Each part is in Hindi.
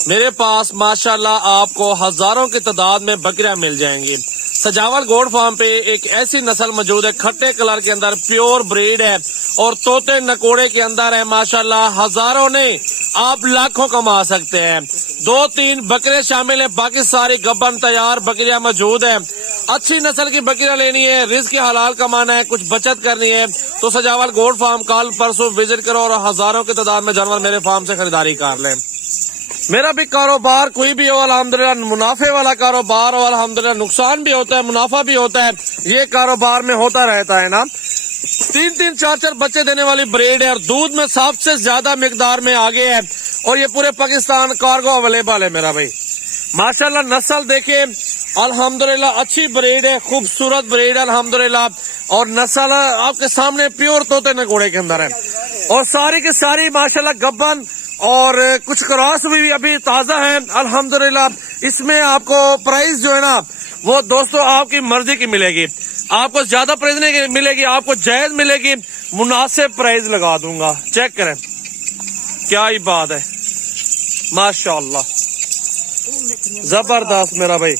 मेरे पास माशाल्लाह आपको हजारों की तादाद में बकरियां मिल जाएंगी। सजावल गोट फार्म पे एक ऐसी नस्ल मौजूद है, खट्टे कलर के अंदर प्योर ब्रीड है और तोते नकोड़े के अंदर है माशाल्लाह। हजारों ने आप लाखों कमा सकते हैं। 2-3 बकरे शामिल है, बाकी सारी गब्बन तैयार बकरियां मौजूद है। अच्छी नस्ल की बकरियां लेनी है, रिस्क हलाल कमाना है, कुछ बचत करनी है तो सजावल गोट फार्म कल परसों विजिट करो और हजारों की तादाद में जानवर मेरे फार्म से खरीदारी कर लें। मेरा भी कारोबार कोई भी हो अल्हम्दुलिल्लाह मुनाफे वाला कारोबार हो, अल्हम्दुलिल्लाह नुकसान भी होता है मुनाफा भी होता है, ये कारोबार में होता रहता है ना। 3-3 4-4 बच्चे देने वाली ब्रीड है और दूध में सबसे ज्यादा मिकदार में आगे है और ये पूरे पाकिस्तान कार्गो अवेलेबल है मेरा भाई। माशाल्लाह नस्ल देखे अल्हम्दुलिल्लाह अच्छी ब्रीड है, खूबसूरत ब्रीड है अल्हम्दुलिल्लाह और नस्ल आपके सामने प्योर तोते नकोड़े के अंदर है और सारी की सारी माशाल्लाह गब्बन और कुछ क्रॉस भी अभी ताजा है अल्हम्दुलिल्लाह। इसमें आपको प्राइस जो है ना वो दोस्तों आपकी मर्जी की मिलेगी, आपको ज्यादा प्राइस नहीं मिलेगी, आपको जायज मिलेगी, मुनासिब प्राइस लगा दूंगा। चेक करें क्या ही बात है माशाल्लाह, जबरदस्त मेरा भाई।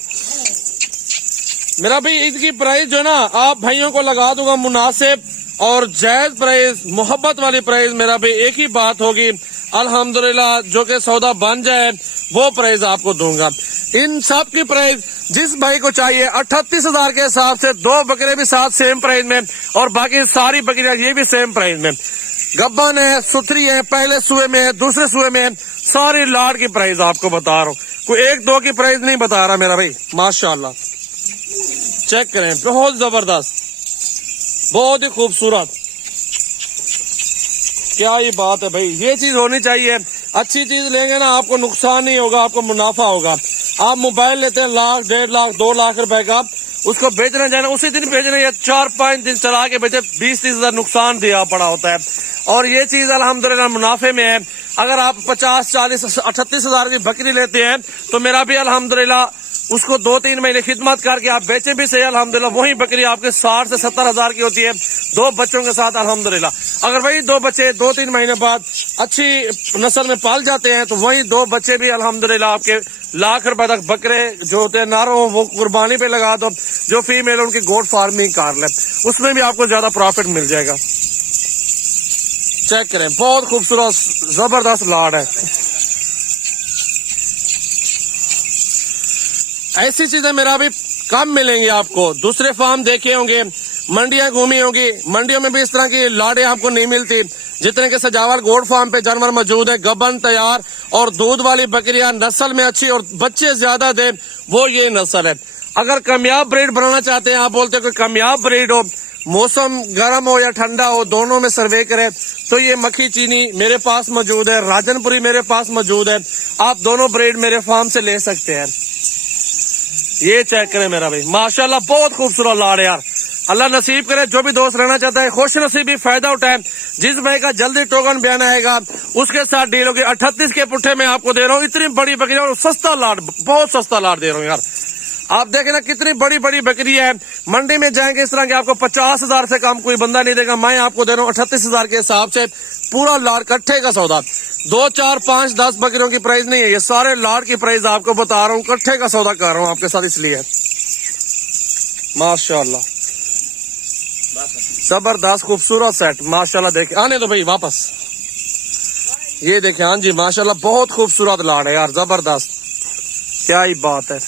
इसकी प्राइस जो है ना आप भाइयों को लगा दूंगा मुनासिब और जायज प्राइस, मोहब्बत वाली प्राइस मेरा भाई। एक ही बात होगी अल्हम्दुलिल्लाह, जो कि सौदा बन जाए वो प्राइस आपको दूंगा। इन सब की प्राइस जिस भाई को चाहिए 38,000 के हिसाब से 2 बकरे भी साथ सेम प्राइस में और बाकी सारी बकरियां ये भी सेम प्राइस में। गब्बन है, सुथरी है, पहले सुए में है, दूसरे सुए में है, सारी लाड की प्राइस आपको बता रहा हूँ, कोई 1-2 की प्राइस नहीं बता रहा मेरा भाई माशाल्लाह। चेक करें बहुत जबरदस्त, बहुत ही खूबसूरत, क्या ये बात है भाई। ये चीज होनी चाहिए, अच्छी चीज लेंगे ना आपको नुकसान नहीं होगा, आपको मुनाफा होगा। आप मोबाइल लेते हैं 1 लाख 1.5 लाख 2 लाख रुपए का, उसको बेचने जाना उसी दिन बेचने या 4-5 दिन चला के बेचे 20-30 हजार नुकसान दिया पड़ा होता है और ये चीज अल्हम्दुलिल्लाह मुनाफे में है। अगर आप 50, 40, 38 हजार की बकरी लेते हैं तो मेरा भी अल्हम्दुलिल्लाह उसको 2-3 महीने खिदमत करके आप बेचे भी सही अल्हम्दुलिल्लाह, वही बकरी आपके 60 से 70 हजार की होती है 2 बच्चों के साथ अल्हम्दुलिल्लाह। अगर वही 2 बच्चे 2-3 महीने बाद अच्छी नस्ल में पाल जाते हैं तो वही 2 बच्चे भी अल्हम्दुलिल्लाह आपके लाख रुपए तक बकरे जो होते हैं नारों वो कुर्बानी पे लगा दो, जो फीमेल उनकी गोट फार्मिंग कर ले उसमें भी आपको ज्यादा प्रॉफिट मिल जाएगा। चेक करें बहुत खूबसूरत जबरदस्त लाड है। ऐसी चीजें मेरा भी कम मिलेंगी आपको, दूसरे फार्म देखे होंगे, मंडियां घूमी होगी, मंडियों में भी इस तरह की लाडें आपको नहीं मिलती जितने के सजावल गोट फार्म पे जानवर मौजूद है। गबन तैयार और दूध वाली बकरियां नस्ल में अच्छी और बच्चे ज्यादा दे वो ये नस्ल है। अगर कामयाब ब्रीड बनाना चाहते हैं, आप बोलते हो कि कामयाब ब्रीड हो, मौसम गर्म हो या ठंडा हो दोनों में सर्वे करे, तो ये मक्खी चीनी मेरे पास मौजूद है, राजनपुरी मेरे पास मौजूद है, आप दोनों ब्रीड मेरे फार्म से ले सकते हैं। ये चेक करें मेरा भाई माशाल्लाह बहुत खूबसूरत लाड़ है यार। अल्लाह नसीब करे जो भी दोस्त रहना चाहता है खुश नसीबी फायदा उठाए। जिस भाई का जल्दी टोकन बयान आएगा उसके साथ डील होगी। 38 के पुट्ठे में आपको दे रहा हूँ, इतनी बड़ी बकरी और सस्ता लाड, बहुत सस्ता लाड दे रहा हूँ यार। आप देखें ना कितनी बड़ी बड़ी बकरी है, मंडी में जाएंगे इस तरह के आपको 50,000 से कम कोई बंदा नहीं देगा। मैं आपको दे रहा हूँ 38,000 के हिसाब से पूरा लाड कट्ठे का सौदा। 2, 4, 5, 10 बकरियों की प्राइस नहीं है, ये सारे लाड की प्राइस आपको बता रहा हूँ, कट्ठे का सौदा कर रहा हूँ आपके साथ इसलिए। माशाल्लाह जबरदस्त खूबसूरत सेट माशाल्लाह। देखे आने दो भाई वापस, ये देखे हाँ जी माशाल्लाह बहुत खूबसूरत लाड है यार, जबरदस्त क्या ही बात है।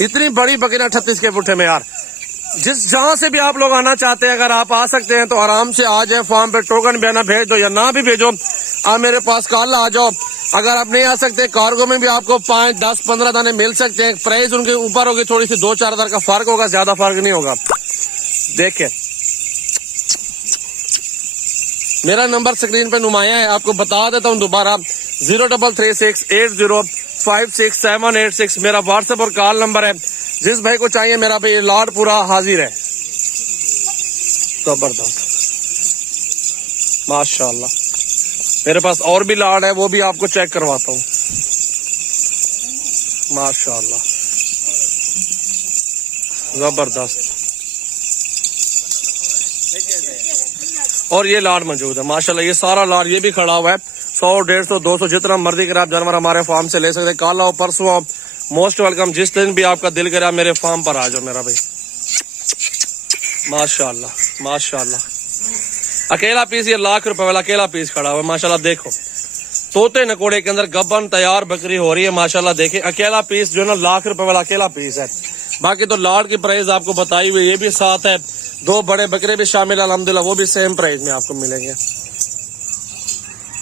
इतनी बड़ी बकरी 38 के पुट्ठे में यार। जिस जहां से भी आप लोग आना चाहते हैं अगर आप आ सकते हैं तो आराम से आ जाए फार्म पे, टोकन बयाना भेज दो या ना भी भेजो, आप मेरे पास कॉल आ जाओ। अगर आप नहीं आ सकते कार्गो में भी आपको 5, 10, 15 दाने मिल सकते हैं। प्राइस उनके ऊपर होगी, थोड़ी सी 2-4 हजार का फर्क होगा, ज्यादा फर्क नहीं होगा। देखिए मेरा नंबर स्क्रीन पे नुमाया है, आपको बता देता हूँ दोबारा 033680567886 मेरा व्हाट्सएप और कॉल नंबर है। जिस भाई को चाहिए मेरा भाई लाड पूरा हाजिर है। जबरदस्त माशाल्लाह। मेरे पास और भी लाड है, वो भी आपको चेक करवाता हूँ माशाल्लाह जबरदस्त। और ये लाड मौजूद है माशाल्लाह, ये सारा लाड ये भी खड़ा हुआ है 100, 150, 200 जितना मर्जी कर आप जानवर हमारे फार्म से ले सकते हैं। कल आओ परसों आओ, मोस्ट वेलकम। जिस दिन भी आपका दिल करे आप मेरे फार्म पर आ जाओ मेरा भाई। माशाल्लाह माशाल्लाह, अकेला पीस ये ₹1,00,000 वाला अकेला पीस खड़ा हुआ है माशाल्लाह। देखो तोते नकोड़े के अंदर गब्बन तैयार बकरी हो रही है माशाल्लाह। देखे अकेला पीस जो है ना ₹1,00,000 वाला अकेला पीस है। बाकी तो लाट की प्राइस आपको बताई हुई, ये भी साथ है। 2 बड़े बकरे भी शामिल अल्हम्दुलिल्लाह, वो भी सेम प्राइस में आपको मिलेंगे।